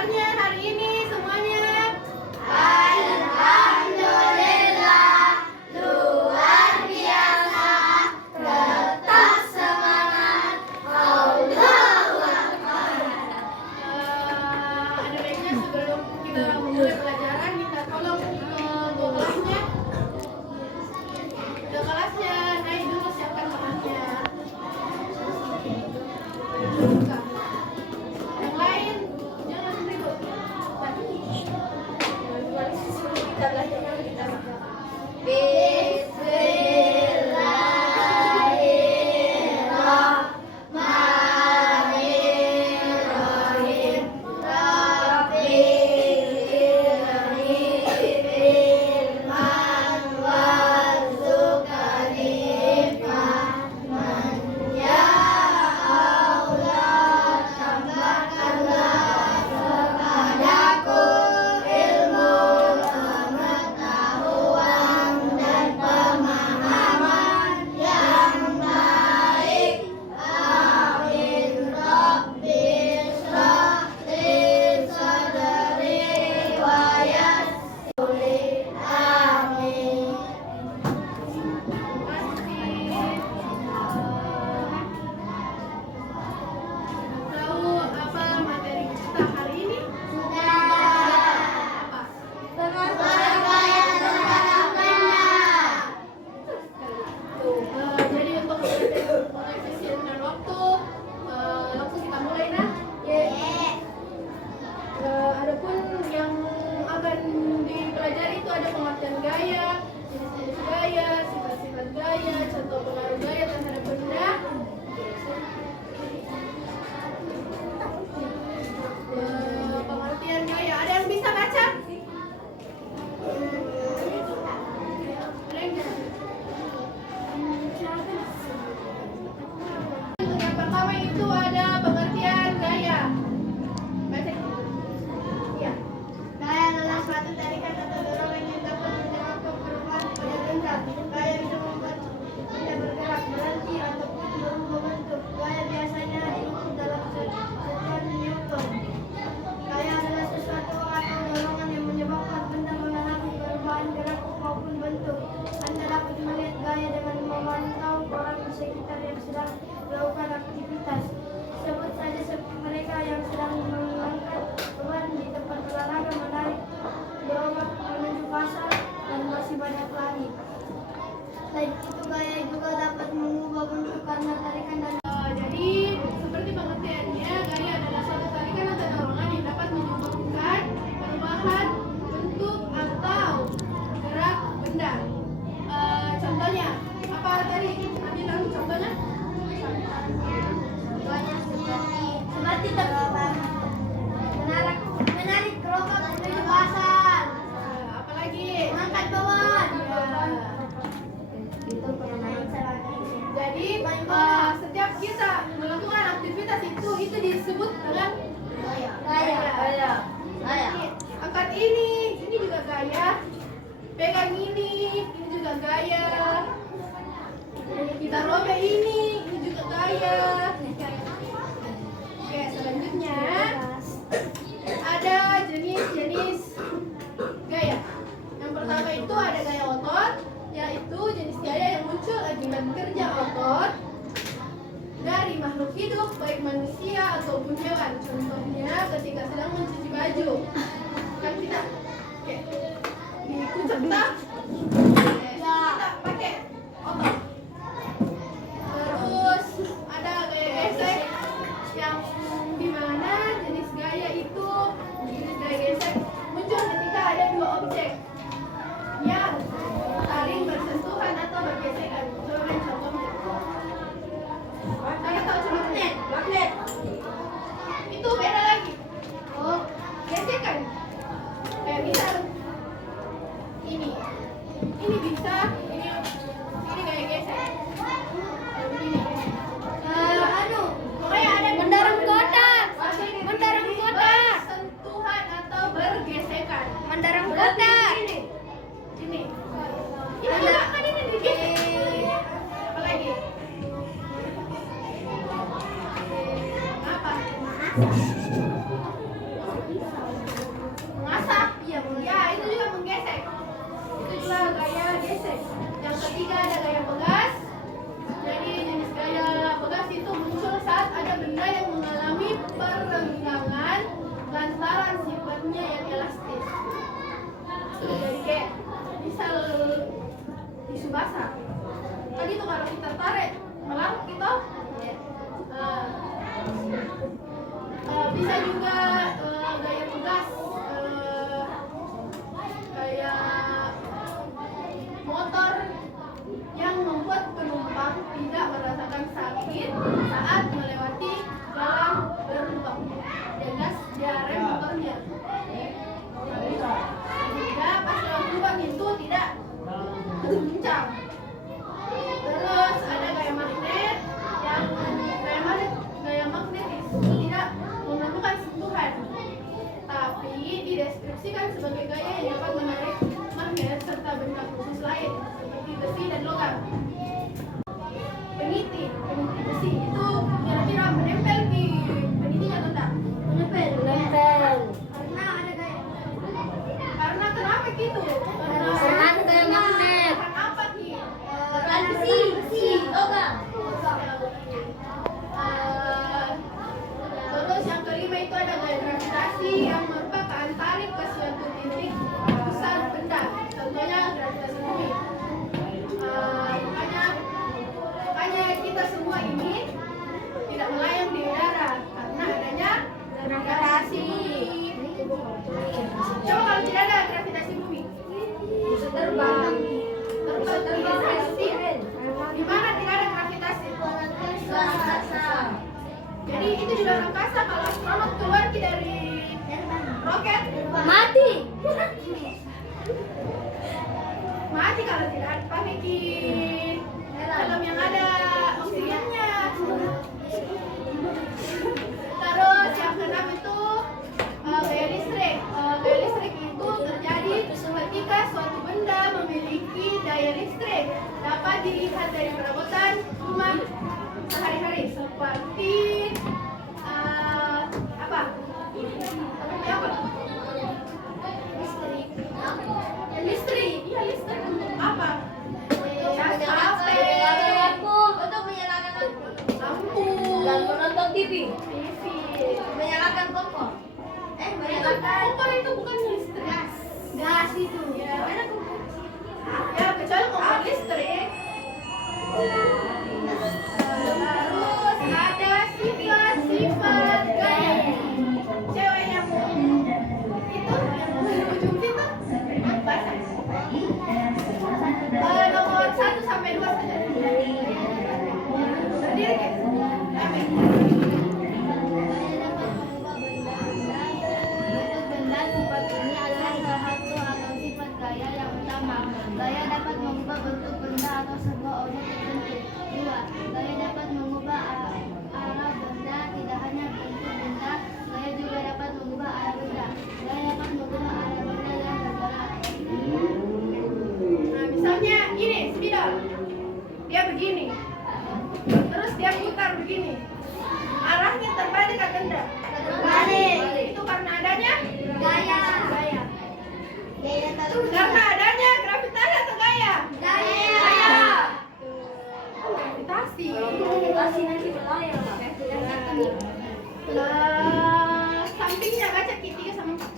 kabarnya hari ini semuanya? Alhamdulillah, luar biasa, tetap semangat, Allahu Akbar. Ada baiknya sebelum kita memulai pelajaran minta tolong bawa kelasnya. Udah kelasnya, naik dulu siapkan kelasnya. Yang lain jangan ribut. Kita belajar kita Bismillahirrahmanirrahim. Rabbil ilman warzuqni fahman. Ya Allah, tambahkanlah kepadaku ilmu, pengetahuan dan pemahaman yang baik. Amin. Rabbi shrah li sadri wa yassir li amri. Tahu apa materi kita hari ini? Sudah. Apa? Bergaya terhadap benda. Jadi untuk mengefisienkan waktu, langsung kita mulai nah. Adapun yang akan dipelajari itu ada pengertian gaya, jenis-jenis gaya, sifat-sifat gaya, contoh pengaruh gaya terhadap benda. Pengertian gaya, ada yang bisa baca? Ada yang bisa? Yang pertama itu ada pengertian gaya. Baca. Iya. Gaya adalah suatu tarikan atau dorongan yang dapat menyebabkan perubahan pada benda. Gaya bisa membuat benda bergerak, berhenti, ataupun berubah bentuk. Gaya biasanya diukur dalam satuan Newton. Gaya adalah sesuatu atau dorongan yang menyebabkan benda mengalami perubahan gerak maupun bentuk. Anda dapat melihat gaya dengan memantau orang di sekitar yang sedang melakukan aktivitas. Sebut saja seperti mereka yang sedang mengangkat beban di tempat olahraga, menarik gerobak menuju pasar, dan masih banyak lagi. Selain itu, gaya juga dapat mengubah bentuk karena tarikan dan Jadi seperti pengertiannya, gaya adalah suatu tarikan atau dorongan yang dapat menyebabkan perubahan bentuk atau gerak benda. Contohnya apa tadi? Ambil lalu contohnya. contohnya seperti terobosan menarik gerobak menuju pasar, Apalagi? mengangkat beban. Ya. Itu pengenaan lagi. Jadi setiap kita melakukan aktivitas itu disebut dengan Gaya. angkat ini juga gaya. Pegang ini juga gaya. Kita robek ini juga gaya. Oke, selanjutnya ada jenis-jenis gaya. Yang pertama itu ada gaya otot, yaitu jenis gaya yang muncul akibat kerja otot dari makhluk hidup, baik manusia ataupun hewan. Contohnya ketika sedang mencuci baju, kan kita dikucek tak? Kita pakai otot. Terus ada gaya gesek yang dimana jenis gaya gesek muncul ketika ada dua objek yang saling bersentuhan atau bergesekan. Coba main contohnya. Saya tahu cuma magnet. Itu beda lagi. Oh, gesekan. Kayak misal ini bisa, ini kayak gesek. Ini. Pokoknya ada Mendorong kotak. Mendorong kotak. bersentuhan atau bergesekan. Mendorong Berarti kotak. Ini. Ini juga kan ini digesek. Apa lagi? Apa? tisu basah. Kan itu kalau kita tarik melarut gitu. Bisa juga gaya tugas kayak motor yang membuat penumpang tidak merasakan sakit saat melewati jalan berlubang. Dia gas, dia rem motornya. Sehingga pas lewat lubang itu tidak kencang. Terus ada gaya magnet yang gaya magnet itu tidak memerlukan sentuhan, tapi dideskripsikan sebagai gaya yang dapat menarik magnet serta benda khusus lain seperti besi dan logam. Peniti besi itu kira-kira menempel di penitinya atau tidak? Menempel. Karena kenapa gitu? Karena gaya magnet. Karena apa nih? Besi, logam. Terus yang kelima itu ada gaya gravitasi yang merupakan tarik ke suatu titik pusat benda, contohnya gravitasi bumi. Makanya kita semua ini tidak melayang di udara karena adanya gravitasi. Coba kalau tidak ada gravitasi bumi, bisa terbang. Di mana tidak ada gravitasi? Jadi itu di luar angkasa, kalau astronot keluar dari roket Mati. mati kalau tidak pakai di dalam yang ada oksigennya. Terus yang keenam itu gaya listrik. Gaya listrik itu terjadi ketika suatu benda memiliki daya listrik dapat dilihat dari perabotan rumah sehari-hari seperti apa? Listrik. Iya, listrik untuk apa? Untuk menyalakan Lampu. dan menonton TV. TV. Menyalakan kompor. Kompor itu bukan listrik. Gas itu. Ya, kecuali kompor listrik. Terus ada sifat-sifat gaya. Cewek yang itu yang ujung situ basah. Nomor 1 sampai 2 saja. Berdiri guys. Rame. Benda sifat ini adalah salah satu atau sifat gaya yang utama. Gaya dapat mengubah bentuk benda atau sebuah objek tertentu. 2. Gaya dapat mengubah arah benda, tidak hanya bentuk benda. Gaya juga dapat mengubah arah benda. Gaya dapat mengubah arah benda yang bergerak. Nah, misalnya ini spidol. Dia begini. Terus dia putar begini. Arahnya terbalik atau enggak? Terbalik. Itu karena adanya Gaya. gaya. Gaya Karena adanya gravitasi atau gaya? Gaya. Gravitasi. Gravitasi nanti berlayar, Pak. Sampingnya baca 3 sama 4.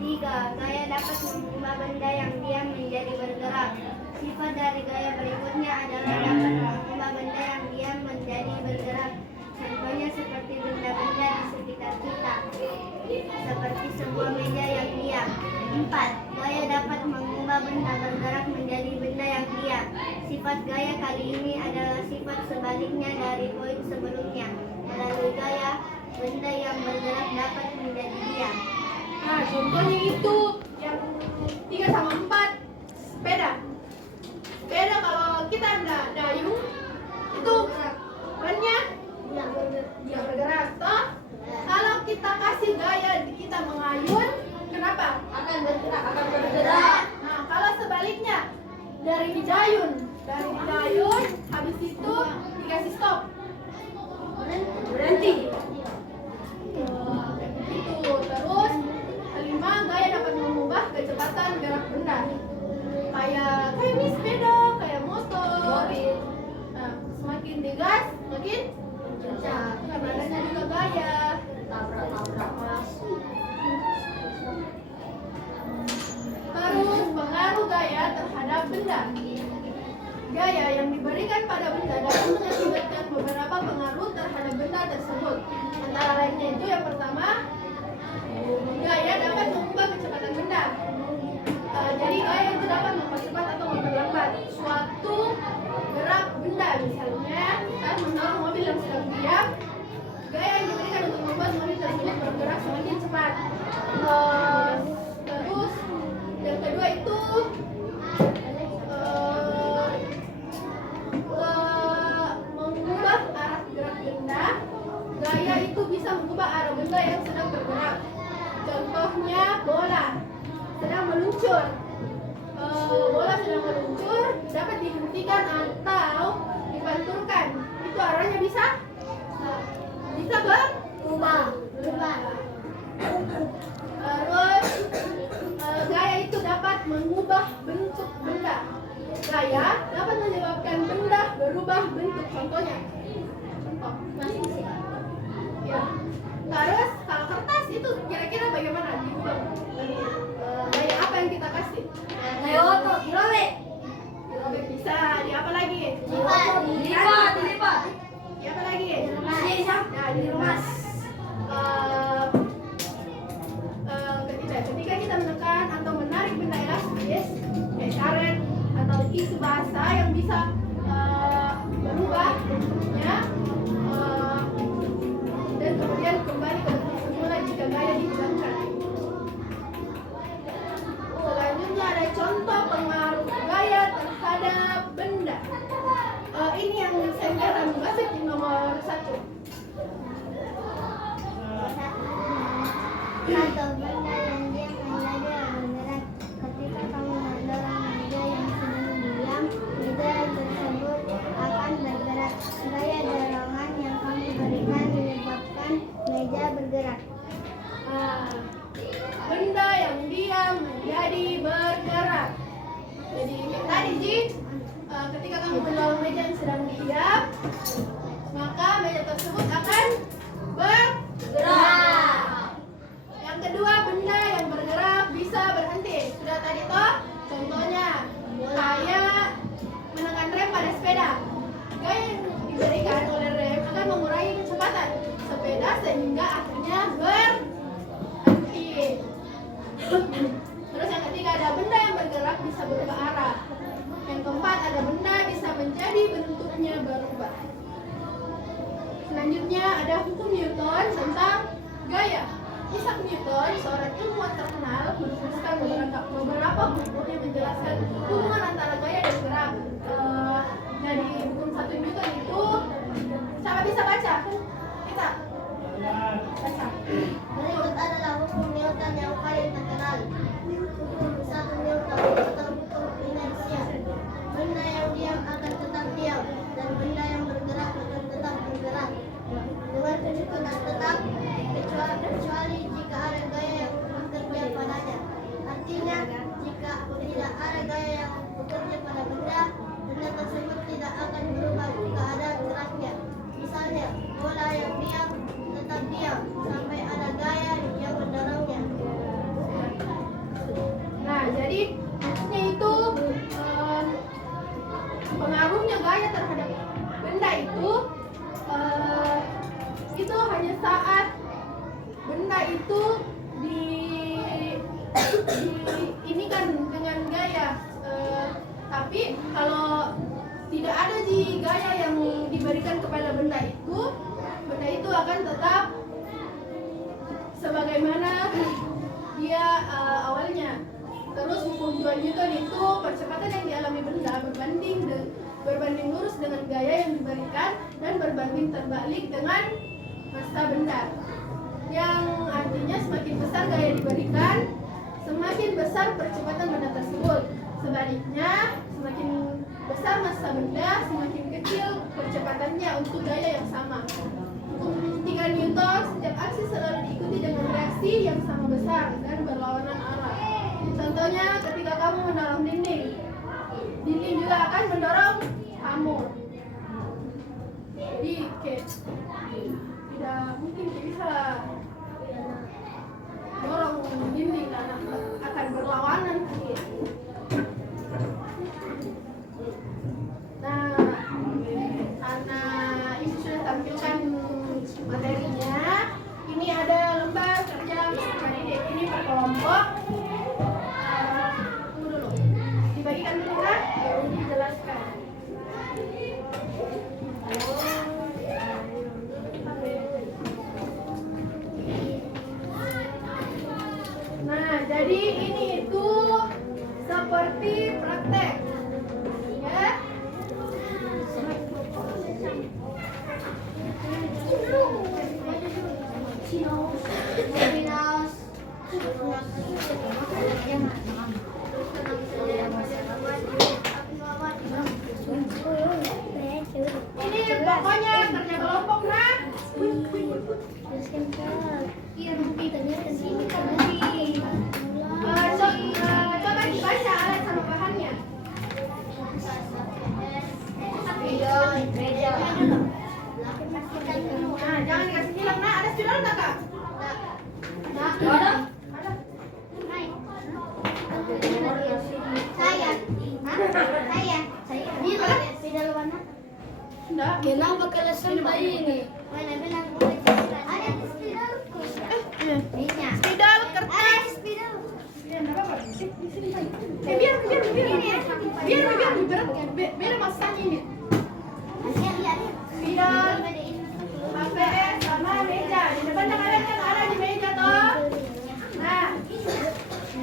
3. Gaya dapat mengubah benda yang diam menjadi bergerak. Sifat dari gaya berikutnya adalah dapat mengubah benda yang diam menjadi bergerak. Contohnya seperti benda-benda di sekitar kita, seperti sebuah meja yang diam. 4. Gaya dapat mengubah benda bergerak menjadi benda yang diam. Sifat gaya kali ini adalah sifat sebaliknya dari poin sebelumnya. Melalui gaya, benda yang bergerak dapat menjadi diam. Nah, contohnya itu yang 3 sama 4 sepeda. Sepeda kalau kita ada dayung itu bannya dia bergerak. Toh, kalau kita kasih gaya kita mengayun, kenapa? Akan bergerak. Nah, kalau sebaliknya dari dayun habis itu dikasih stop. Berhenti. Itu terus 5 gaya dapat mengubah kecepatan gerak benda. Kayak ini sepeda, kayak motor. Nah, semakin digas, makin kencang. Nah, adanya juga gaya. Terus pengaruh gaya terhadap benda yang sedang bergerak. Contohnya bola sedang meluncur. Bola sedang meluncur dapat dihentikan atau dipanturkan. Itu arahnya bisa berubah. Terus gaya itu dapat mengubah bentuk benda. Gaya dapat menyebabkan benda berubah bentuk. Contohnya, ya. Terus kalau kertas itu kira-kira bagaimana diubah? Gaya apa yang kita kasih? Gaya otot, dirobek. Dirobek bisa. Di apa lagi? Dilipat. Di apa lagi? Diremas. Diremas. Ketika kita menekan atau menarik benda elastis kayak karet atau tisu basah yang bisa berubah bentuknya dan kemudian kembali ke bentuk semula jika gaya dihilangkan. Selanjutnya ada contoh pengaruh gaya terhadap benda. Ini yang saya kira masuk di nomor 1. Atau benda yang diam menjadi bergerak. Ketika kamu mendorong meja yang sedang diam, meja tersebut akan bergerak. Gaya dorongan yang kamu berikan menyebabkan meja bergerak. Benda yang diam menjadi bergerak. Jadi tadi Ji, ketika kamu mendorong meja yang sedang diam, maka meja tersebut akan bergerak. Yang kedua, benda yang bergerak bisa berhenti. Sudah tadi toh contohnya kayak menekan rem pada sepeda. Gaya yang diberikan oleh rem akan mengurangi kecepatan sepeda sehingga akhirnya berhenti. Terus yang ketiga, ada benda yang bergerak bisa berubah arah. Yang keempat, ada benda bisa menjadi bentuknya berubah. Selanjutnya ada hukum Newton tentang gaya. Isaac Newton, seorang ilmuwan terkenal, menuliskan beberapa buku yang menjelaskan hubungan antara gaya dan gerak. Dari hukum 1 Newton itu, siapa bisa baca? Kita baca. Berikut adalah hukum Newton yang paling terkenal. Hukum 1 Newton atau hukum inersia. Benda yang diam akan tetap diam dan benda yang bergerak akan tetap bergerak. Dengan kedudukan tetap kecuali jika ada gaya yang bekerja padanya. Artinya, jika tidak ada gaya yang bekerja pada benda, benda tersebut tidak akan berubah keadaan geraknya. Misalnya, bola yang diam tetap diam sampai ada gaya yang mendorongnya. Nah, jadi maksudnya itu pengaruhnya gaya terhadap benda itu hanya saat benda itu ini kan dengan gaya. Tapi kalau tidak ada gaya yang diberikan kepada benda itu akan tetap sebagaimana dia awalnya. Terus hukum 2 Newton itu percepatan yang dialami benda berbanding lurus dengan gaya yang diberikan dan berbanding terbalik dengan massa benda. Yang artinya semakin besar gaya diberikan, semakin besar percepatan benda tersebut. Sebaliknya, semakin besar massa benda, semakin kecil percepatannya untuk gaya yang sama. Hukum 3 Newton, setiap aksi selalu diikuti dengan reaksi yang sama besar dan berlawanan arah. Contohnya ketika kamu mendorong dinding juga akan mendorong kamu. Jadi tidak mungkin bisa dorong dinding karena akan berlawanan. Nah, karena ini sudah tampilkan materinya, ini ada lembar kerja masukan ide. Ini per kelompok. Tunggu dulu, dibagikan dulu kan? Baru dijelaskan. Nah, jadi ini itu seperti praktek, ya. Ini pokoknya kerja kelompok nah. Coba dibaca alat sama bahannya. Nah, jangan dikasih hilang. Nah, ada spidol nggak kak? Nah, ada. Enggak. Kenapa kelesan bayi ini? Spidol kertas. Biar masanya ini. Spidol, HPS sama meja. Di depan kalian kan ada di meja toh. Nah,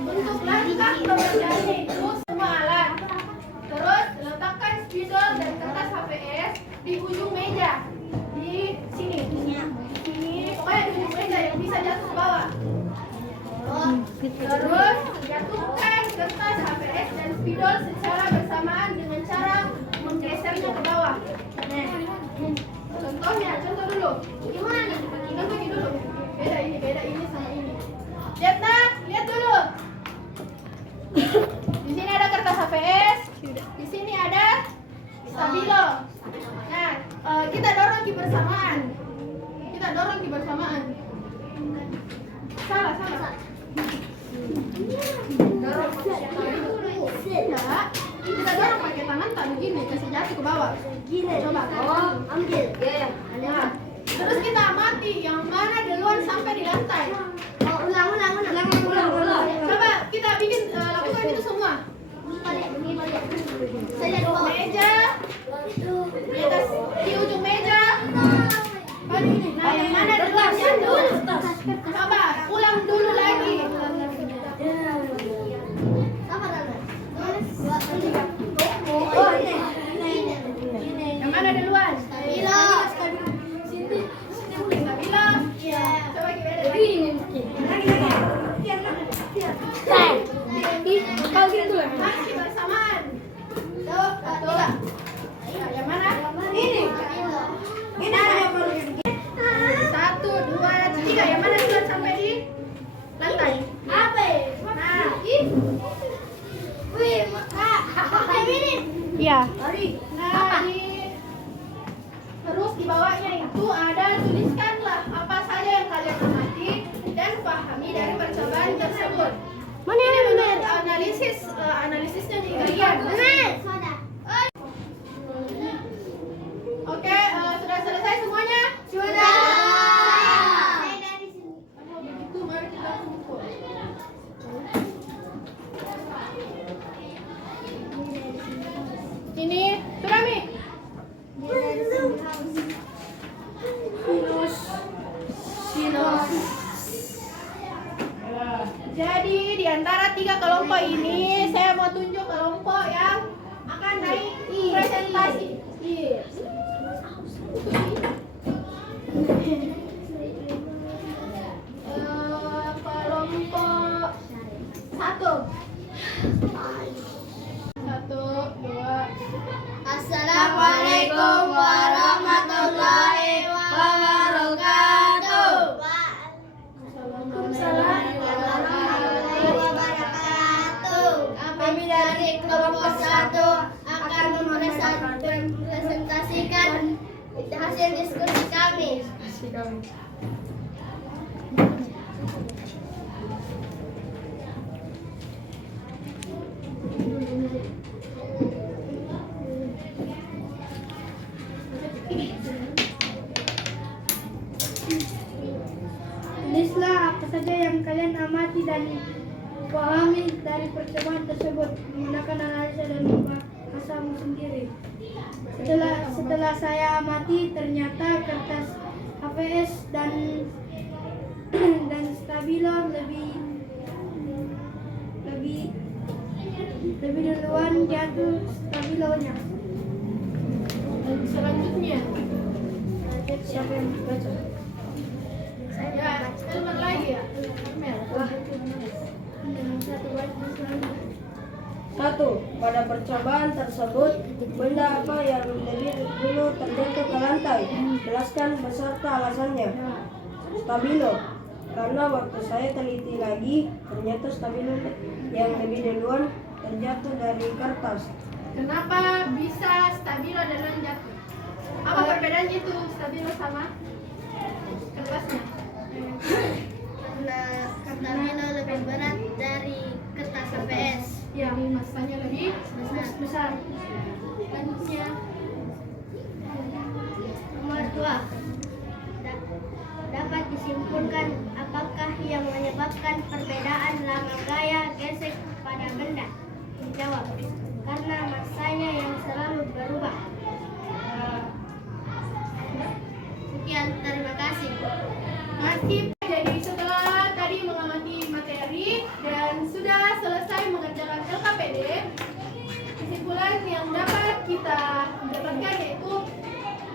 untuk langkah pengerjaannya itu semua alat. Terus letakkan spidol dan kertas HPS di ujung meja. Di sini. Pokoknya di ujung meja yang bisa jatuh ke bawah. Terus jatuhkan kertas HPS dan spidol secara bersamaan dengan cara menggesernya ke bawah. Nah, contoh dulu. Gimana nih? Kita bagi dulu. Beda ini sama ini. Lihat dulu. Di sini ada kertas HPS. Di sini ada stabilo. Nah, kita dorong kebersamaan. Salah. Dorong enggak. Kita dorong pakai tangan tak begini, kasih jatuh ke bawah. Coba. Ambil. Nah, terus kita amati yang mana duluan sampai di lantai. Ulang. Coba kita lakukan itu semua. Saya dua. Meja, di atas, di ujung meja. Nah, yang mana duluan jatuh? Coba ulang dulu lagi. Yang mana duluan? Stabilo. Stabilo. Coba kita masih bersamaan. Tuh. Yang mana? Ini. Satu, dua, tiga. Yang mana duluan sampai di lantai? Apa? Nah, Ini. iya. Terus di bawahnya itu ada tuliskanlah apa saja yang kalian amati dan pahami dari percobaan tersebut. Ini menurut analisisnya nih kalian. Oke, sudah selesai semuanya? Sudah. Kalau begitu mari kita kumpul. Ini sudah Mi. Jadi di antara 3 kelompok ini saya mau tunjuk kelompok yang akan naik presentasi. Kelompok 1. 1, 2. Assalamualaikum warahmatullahi wabarakatuh. Waalaikumsalam warahmatullahi wabarakatuh. Kami dari kelompok 1 akan mempresentasikan hasil diskusi kami. Tulislah apa saja yang kalian amati dan pahami dari percobaan tersebut menggunakan analisa dan bahasamu sendiri. Setelah saya amati, ternyata kertas HPS dan stabilo lebih duluan jatuh stabilonya. Selanjutnya Siapa yang baca? ya Pada percobaan tersebut, benda apa yang lebih dulu terjatuh ke lantai? Jelaskan beserta alasannya. Stabilo. Karena waktu saya teliti lagi, ternyata stabilo yang lebih duluan terjatuh dari kertas. Kenapa bisa stabilo dan jatuh? Apa perbedaannya itu stabilo sama kertasnya? Karena stabilo lebih berat dari kertas HVS. Ya, masanya lebih besar. Lanjutnya. Nomor 2. Dapat disimpulkan apakah yang menyebabkan perbedaan lama gaya gesek pada benda? Dijawab, karena masanya yang selalu berubah. Sekian, terima kasih. Masih jadi setelah tadi mengamati materi dan sudah selesai mengerjakan LKPD, kesimpulan yang dapat kita dapatkan yaitu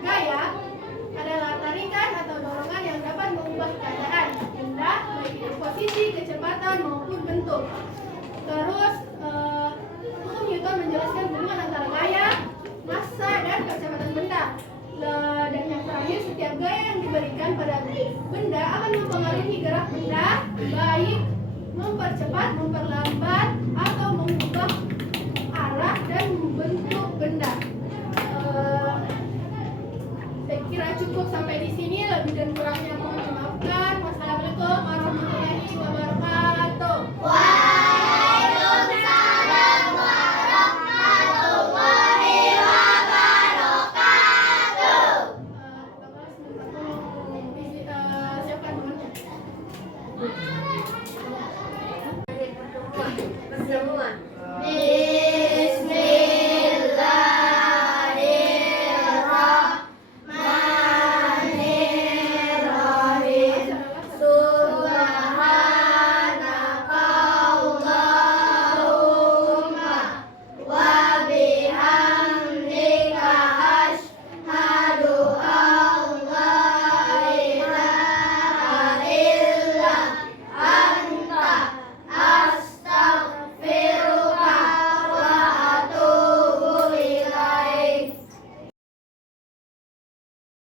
gaya adalah tarikan atau dorongan yang dapat mengubah keadaan benda baik dari posisi, kecepatan maupun bentuk. Terus hukum Newton menjelaskan hubungan antara gaya, massa dan kecepatan benda. Dan yang terakhir, setiap gaya yang diberikan pada benda akan mempengaruhi gerak benda, baik mempercepat, memperlambat, atau mengubah arah dan bentuk benda. Saya kira cukup sampai di sini, lebih dan kurangnya